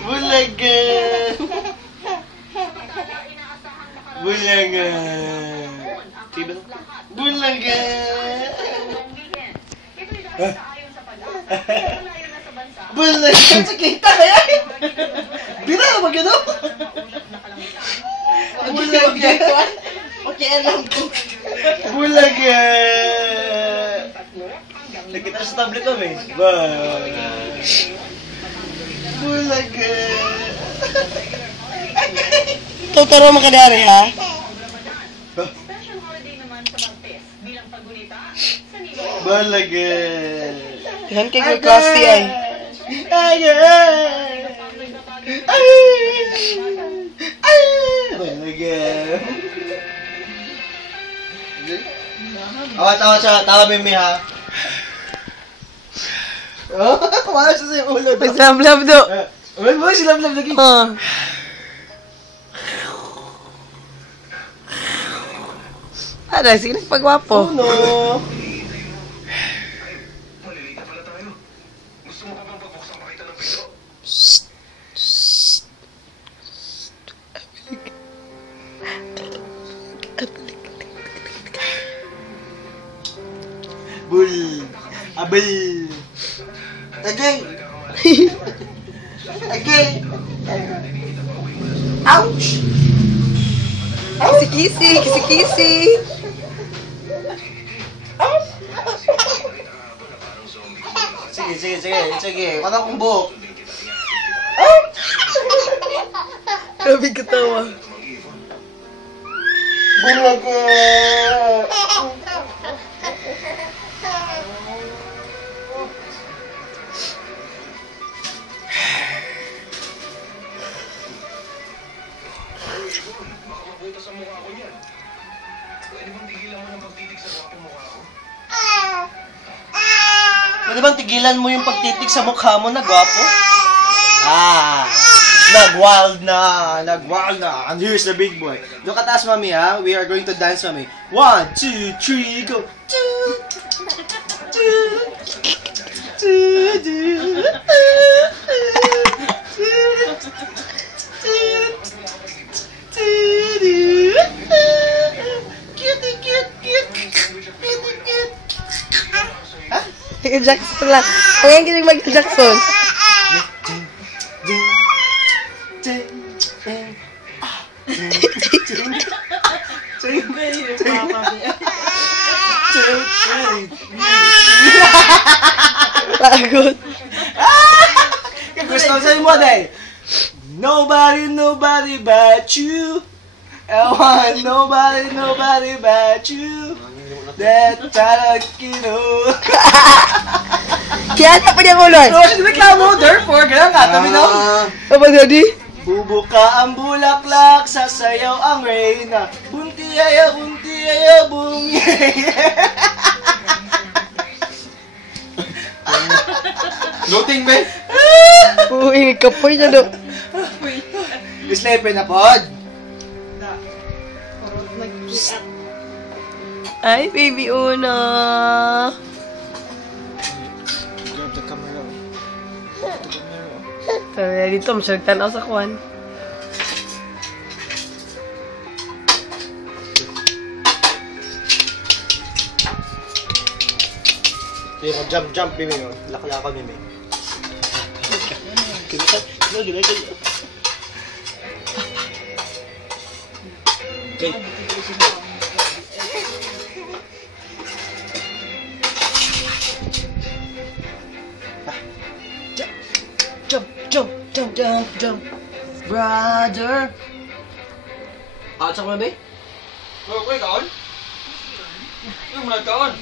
Bulaga! Bulaga! Bulaga! Bulaga! Sakita kaya? Bira na ba gano'n? Bulaga! Pakialam ko. Bulaga! Nakita sa tablet ko eh. Bulaga! Tuturo mo ka dari, ha? Bulaga! Yan kay Kuya Coffee ay. Bulaga! Tawa siya. Tawa Mimi ha. Oh, kumala siya sa yung ulo. Magsamlab do. Uy mo, silamlam lagi. Ada, sige pagwapo. No. Malilita pala tayo. Gusto mo pa bang pagbuksan makita ng pito? Bul. Abel. Again. Again. Ouch. Kisi-kisi, kisi-kisi. Sige. Wala akong buhok. Grabe katawa. Bulaga. Baka mabutas ang mukha ko niyan. Pwede bang tigilan mo ng pagtitig sa gwapong mukha ko? Pwede bang tigilan mo yung pagtitig sa mukha mo na gwapo? Nag-wild na. And here's the big boy. Look at us, mami, ha? We are going to dance, mami. 1, 2, 3, go! Michael Jackson lang. Ngayon kinig Michael Jackson. Lagot. Gusto ko sa'yo mo, day. Nobody but you. I want nobody but you. That Tarantino. Kaya na pa niyang uloy. No, siya reklamo. Therefore, ganun ka. Tabi na. Apa daddy? Bubuka ang bulaklak, sasayaw ang reyna. Bunti-aya, bungi. Luting, be. Uy, kapoy na do. Sleeping na pod. Ay, baby Una. Grab the camera. Tara dito, masyagtan ako sa kwan. Jump, Mimi. Lakla ka, Mimi. Gila. Okay. Jump. Brother. Saan ka ba, be? Huwag kaon? Yung mga kaon?